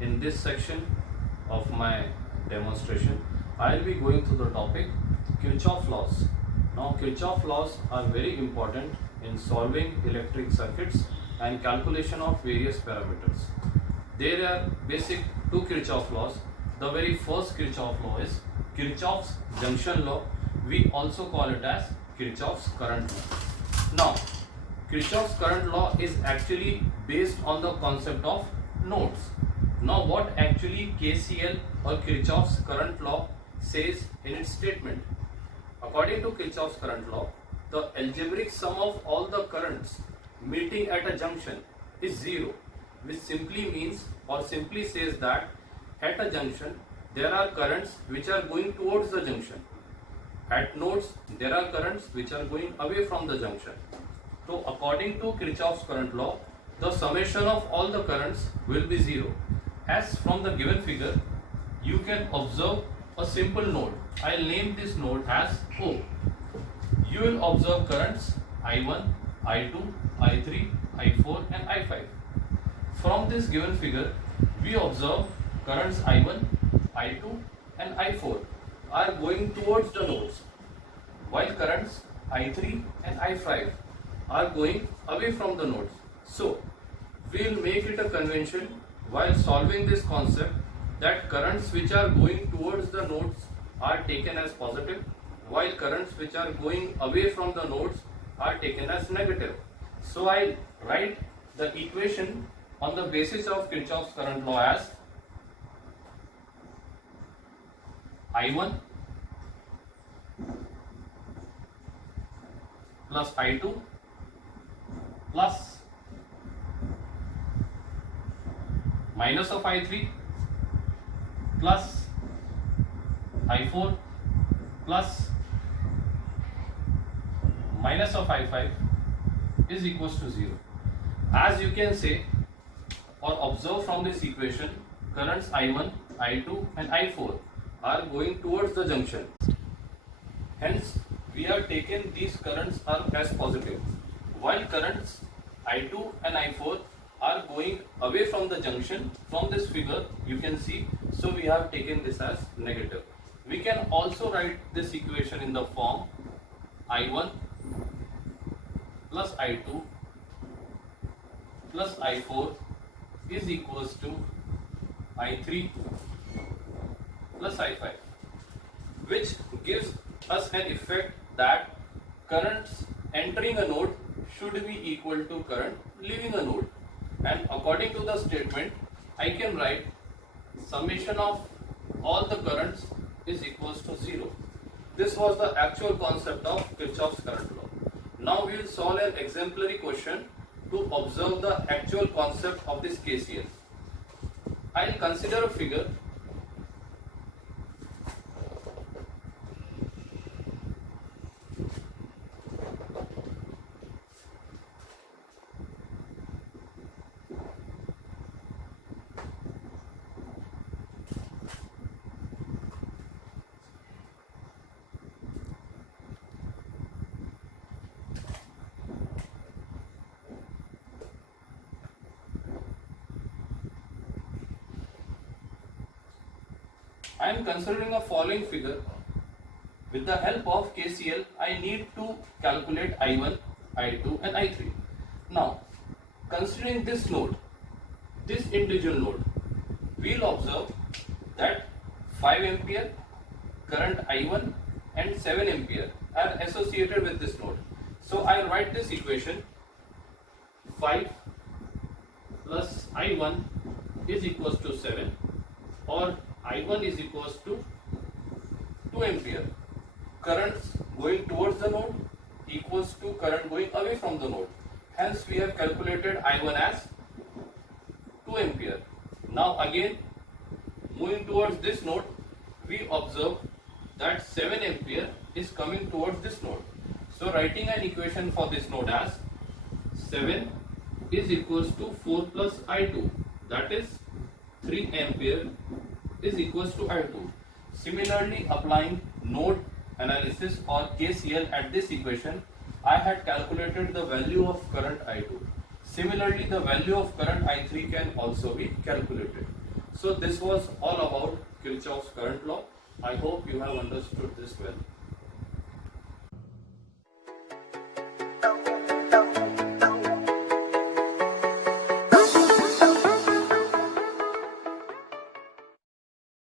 In this section of my demonstration, I will be going through the topic Kirchhoff laws. Now, Kirchhoff laws are very important in solving electric circuits and calculation of various parameters. There are basic two Kirchhoff laws. The very first Kirchhoff law is Kirchhoff's junction law. We also call it as Kirchhoff's current law. Now, Kirchhoff's current law is actually based on the concept of nodes. Now, what actually KCL or Kirchhoff's current law says in its statement? According to Kirchhoff's current law, the algebraic sum of all the currents meeting at a junction is zero, which simply means or simply says that at a junction there are currents which are going towards the junction. At nodes there are currents which are going away from the junction. So according to Kirchhoff's current law, the summation of all the currents will be zero. As from the given figure, you can observe a simple node. I'll name this node as O. You will observe currents I1, I2, I3, I4 and I5. From this given figure, we observe currents I1, I2 and I4 are going towards the nodes, while currents I3 and I5 are going away from the nodes. So, we will make it a convention while solving this concept that currents which are going towards the nodes are taken as positive, while currents which are going away from the nodes are taken as negative. So I write the equation on the basis of Kirchhoff's current law as I1 plus I2 plus minus of I3 plus I4 plus minus of I5 is equals to 0. As you can say or observe from this equation, currents I1, I2 and I4 are going towards the junction. Hence, we have taken these currents are as positive, while currents I2 and I4 are going away from the junction. From this figure you can see, so we have taken this as negative. We can also write this equation in the form I1 plus I2 plus I4 is equals to I3 plus I5, which gives us an effect that currents entering a node should be equal to current leaving a node. And according to the statement, I can write summation of all the currents is equals to 0. This was the actual concept of Kirchhoff's current law. Now we will solve an exemplary question to observe the actual concept of this KCL. I will consider a figure . I am considering a following figure. With the help of KCL, I need to calculate I1, I2 and I3. Now, considering this node, this individual node, we will observe that 5 ampere current I1 and 7 ampere are associated with this node. So I will write this equation: 5 plus I1 is equals to 7, or I1 is equals to 2 ampere. Currents going towards the node equals to current going away from the node. Hence we have calculated I1 as 2 ampere. Now again, moving towards this node, we observe that 7 ampere is coming towards this node. So writing an equation for this node as 7 is equals to 4 plus I2, that is 3 ampere is equals to I2. Similarly, applying node analysis or KCL at this equation, I had calculated the value of current I2. Similarly, the value of current I3 can also be calculated. So this was all about Kirchhoff's current law. I hope you have understood this well.